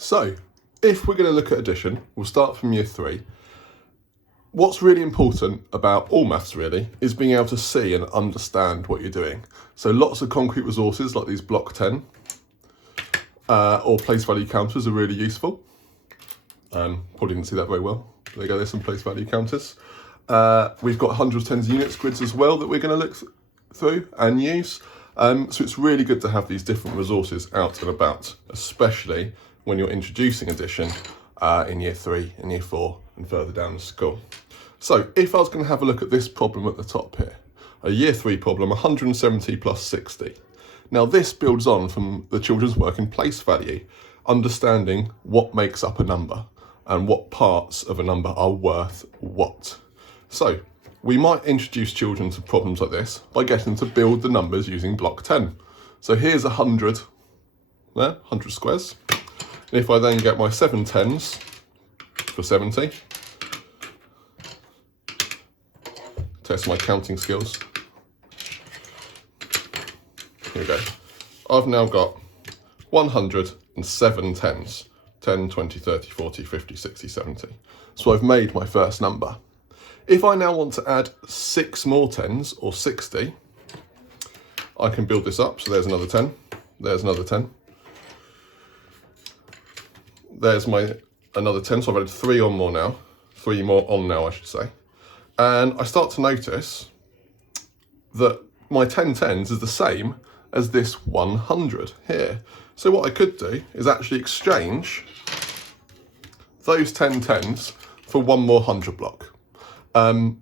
So, if we're going to look at addition, we'll start from year 3. What's really important about all maths really is being able to see and understand what you're doing. So lots of concrete resources like these block 10 or place value counters are really useful. Probably didn't see that very well. There you go, there's some place value counters. We've got hundreds, tens, units grids as well that we're going to look through and use. So it's really good to have these different resources out and about, especially when you're introducing addition in year 3 and year 4 and further down the school. So if I was going to have a look at this problem at the top here, a year 3 problem, 170 plus 60. Now this builds on from the children's work in place value, understanding what makes up a number and what parts of a number are worth what. So we might introduce children to problems like this by getting them to build the numbers using block 10. So here's 100, there, 100 squares. And if I then get my 7 tens for 70, test my counting skills. Here we go. I've now got 107 tens. 10, 20, 30, 40, 50, 60, 70. So I've made my first number. If I now want to add 6 more tens, or 60, I can build this up. So there's another 10, there's another 10. There's my another 10, so I've added 3 on more now. 3 more on now, I should say. And I start to notice that my 10 tens is the same as this 100 here. So what I could do is actually exchange those 10 tens for one more 100 block. And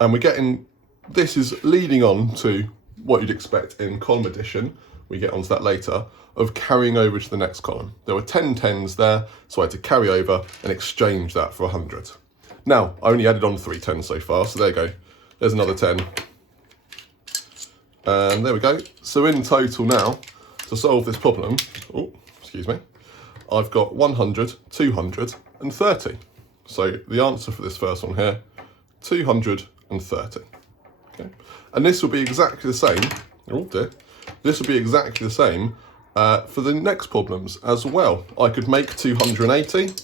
we're getting, this is leading on to what you'd expect in column addition, we get onto that later, of carrying over to the next column. There were 10 tens there, so I had to carry over and exchange that for 100. Now, I only added on 3 tens so far, so there you go. There's another 10. And there we go. So in total now, to solve this problem, I've got 100, 200 and 30. So the answer for this first one here, 230. Okay. And this will be exactly the same, this will be exactly the same for the next problems as well. I could make 280.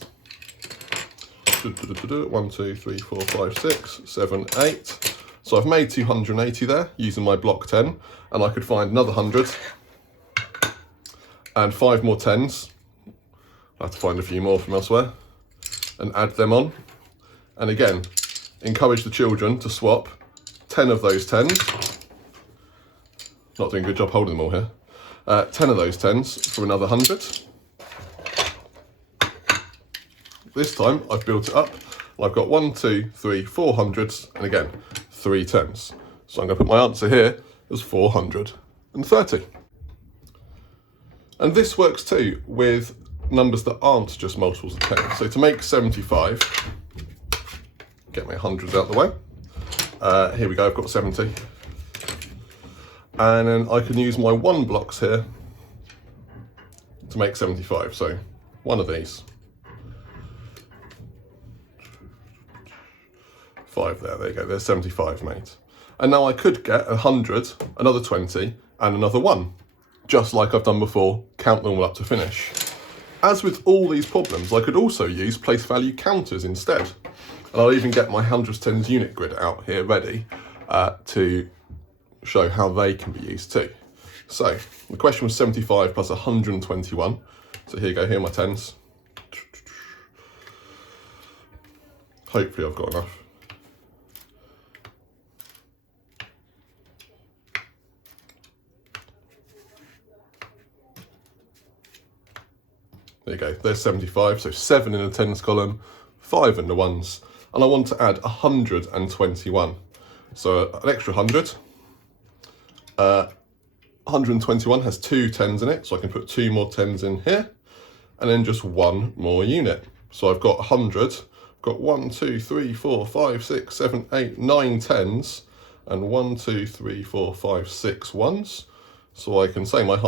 1, 2, 3, 4, 5, 6, 7, 8. So I've made 280 there using my block 10, and I could find another 100 and 5 more 10s. I have to find a few more from elsewhere and add them on. And again, encourage the children to swap 10 of those 10s. Not doing a good job holding them all here. 10 of those 10s for another 100. This time I've built it up. I've got 1, 2, 3, 4 hundreds, and again, 3 tens. So I'm going to put my answer here as 430. And this works too with numbers that aren't just multiples of 10. So to make 75, get my hundreds out of the way. Here we go, I've got 70. And then I can use my 1 blocks here to make 75. So one of these. 5 there you go, there's 75 made. And now I could get 100, another 20, and another 1. Just like I've done before, count them all up to finish. As with all these problems, I could also use place value counters instead. And I'll even get my hundreds, tens unit grid out here ready to show how they can be used too. So the question was 75 plus 121. So here you go, here are my tens. Hopefully I've got enough. There you go, there's 75, so 7 in the tens column, 5 in the ones, and I want to add 121. So an extra 100. 121 has 2 tens in it, so I can put 2 more tens in here, and then just 1 more unit. So I've got 100, got 1, 2, 3, 4, 5, 6, 7, 8, 9 tens, and 1, 2, 3, 4, 5, 6 ones. So I can say my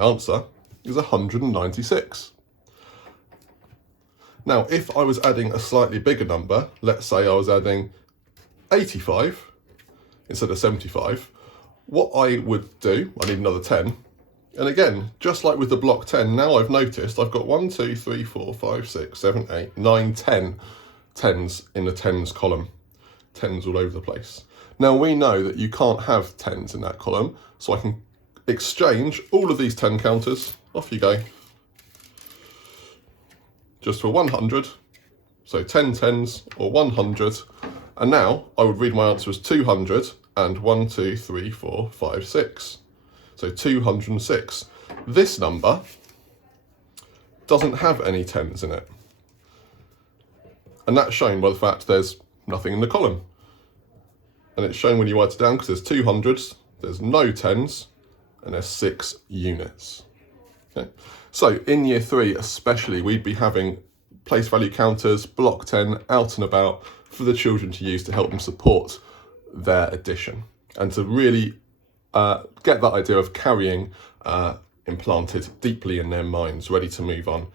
answer, is 196. Now, if I was adding a slightly bigger number, let's say I was adding 85 instead of 75, what I would do, I need another 10, And again, just like with the block 10, now I've noticed I've got 1, 2, 3, 4, 5, 6, 7, 8, 9, 10 tens in the tens column. Tens all over the place. Now we know that you can't have tens in that column, so I can exchange all of these 10 counters, off you go, just for 100, so 10 tens or 100, and now I would read my answer as 200 and 1, 2, 3, 4, 5, 6. So 206. This number doesn't have any tens in it. And that's shown by the fact there's nothing in the column. And it's shown when you write it down because there's 200s, there's no tens, and there's 6 units. Okay. So in year 3 especially, we'd be having place value counters, block 10, out and about for the children to use to help them support their addition and to really get that idea of carrying implanted deeply in their minds, ready to move on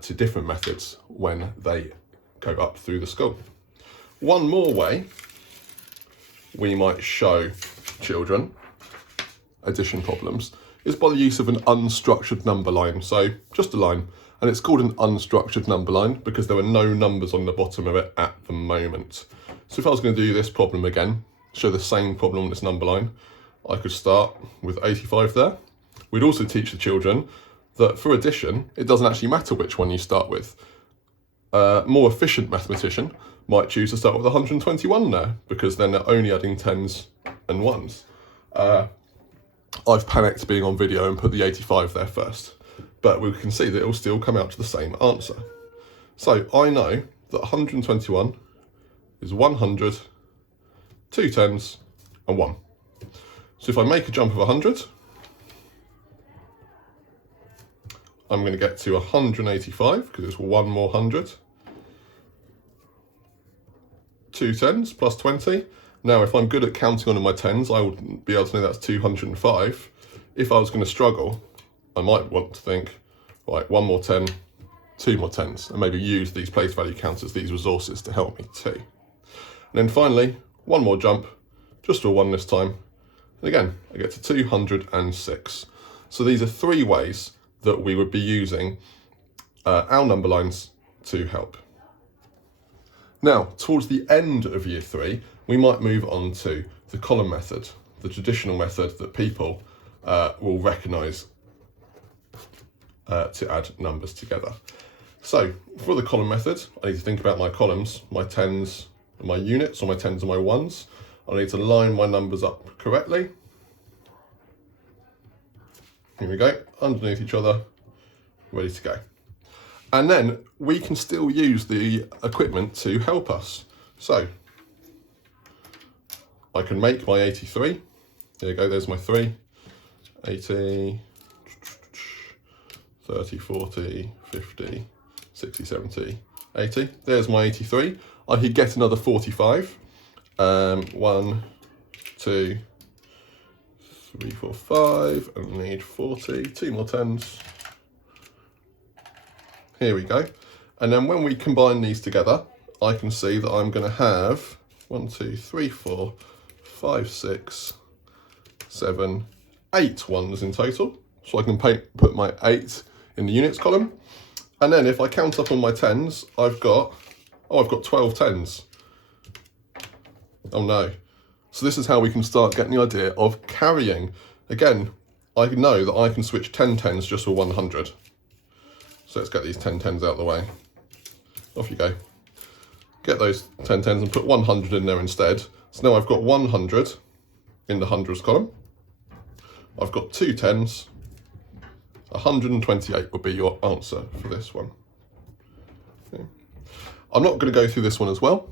to different methods when they go up through the school. One more way we might show children addition problems is by the use of an unstructured number line. So just a line, and it's called an unstructured number line because there are no numbers on the bottom of it at the moment. So if I was going to do this problem again, show the same problem on this number line, I could start with 85 there. We'd also teach the children that for addition, it doesn't actually matter which one you start with. A more efficient mathematician might choose to start with 121 there because then they're only adding tens and ones. I've panicked being on video and put the 85 there first, but we can see that it will still come out to the same answer. So I know that 121 is 100, 2 tens and 1. So if I make a jump of 100, I'm going to get to 185 because it's 1 more 100. 2 tens plus 20. Now if I'm good at counting on my tens, I would be able to know that's 205. If I was going to struggle, I might want to think, right, 1 more 10, 2 more tens, and maybe use these place value counters, these resources to help me too. And then finally, 1 more jump, just for 1 this time. And again, I get to 206. So these are 3 ways that we would be using our number lines to help. Now, towards the end of year 3, we might move on to the column method, the traditional method that people will recognise to add numbers together. So for the column method, I need to think about my columns, my tens and my units, or my tens and my ones. I need to line my numbers up correctly. Here we go, underneath each other, ready to go. And then we can still use the equipment to help us. So I can make my 83. There you go, there's my 3. 80, 30, 40, 50, 60, 70, 80. There's my 83. I could get another 45. 1, 2, 3, 4, 5, and I need 40, 2 more tens. Here we go. And then when we combine these together, I can see that I'm going to have 1, 2, 3, 4, 5, 6, 7, 8 ones in total. So I can put my 8 in the units column. And then if I count up on my tens, I've got 12 tens. Oh no. So this is how we can start getting the idea of carrying. Again, I know that I can switch 10 tens just for 100. So let's get these 10 tens out of the way. Off you go. Get those 10 tens and put 100 in there instead. So now I've got 100 in the hundreds column. I've got 2 tens. 128 would be your answer for this one. Okay. I'm not going to go through this one as well,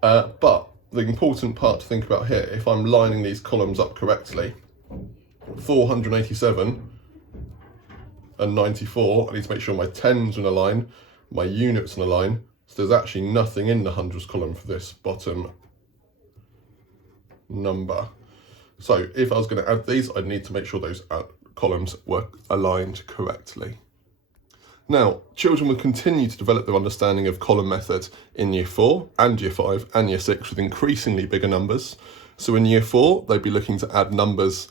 but the important part to think about here, if I'm lining these columns up correctly, 487 and 94, I need to make sure my tens are in a line, my units in a line, so there's actually nothing in the hundreds column for this bottom number. So if I was going to add these, I'd need to make sure those columns were aligned correctly. Now, children will continue to develop their understanding of column method in year 4 and year 5 and year 6 with increasingly bigger numbers. So in year 4, they'd be looking to add numbers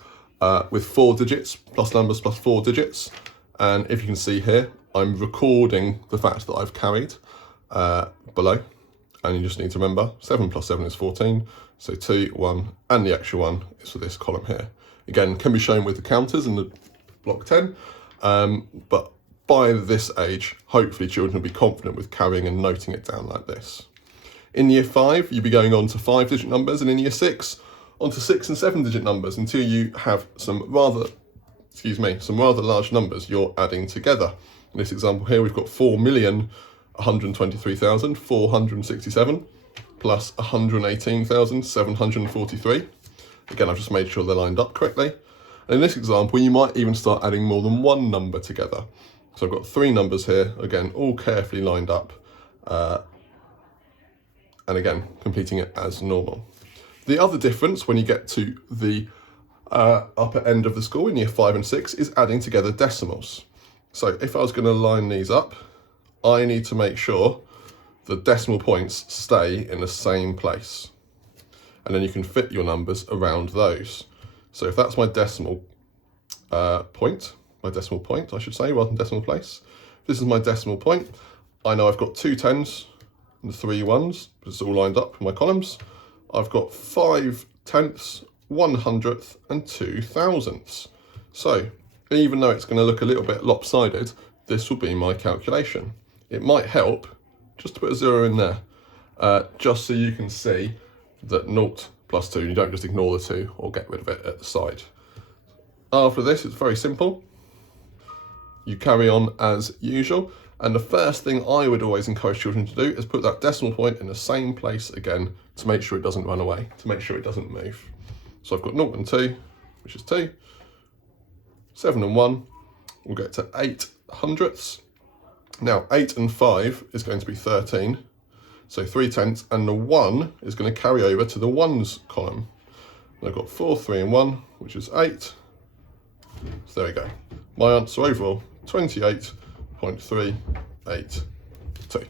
with 4 digits, plus numbers plus 4 digits. And if you can see here, I'm recording the fact that I've carried below. And you just need to remember 7 plus 7 is 14. So 2, 1, and the extra 1 is for this column here. Again, can be shown with the counters in the block 10. But by this age, hopefully children will be confident with carrying and noting it down like this. In year 5, you'll be going on to 5-digit numbers, and in year 6, on to 6 and 7-digit numbers until you have some rather large numbers you're adding together. In this example here, we've got 4,123,467 plus 118,743. Again, I've just made sure they're lined up correctly. And in this example, you might even start adding more than one number together. So I've got 3 numbers here, again, all carefully lined up. And again, completing it as normal. The other difference when you get to the upper end of the school in year 5 and 6 is adding together decimals. So if I was going to line these up, I need to make sure the decimal points stay in the same place. And then you can fit your numbers around those. So if that's my decimal point, I should say, rather than decimal place. This is my decimal point. I know I've got 2 10s and 3 1s, but it's all lined up in my columns. I've got 5 tenths, 1/100th, and 2 thousandths. So even though it's going to look a little bit lopsided, this will be my calculation. It might help just to put a 0 in there, just so you can see that 0 plus 2, you don't just ignore the 2 or get rid of it at the side. After this, it's very simple. You carry on as usual. And the first thing I would always encourage children to do is put that decimal point in the same place again to make sure it doesn't run away, to make sure it doesn't move. So I've got 0 and 2, which is 2. 7 and 1, we'll get to 8/100ths. Now 8 and 5 is going to be 13. So 3 tenths, and the 1 is going to carry over to the 1s column. And I've got 4, 3 and 1, which is 8. So there we go. My answer overall, 28.382.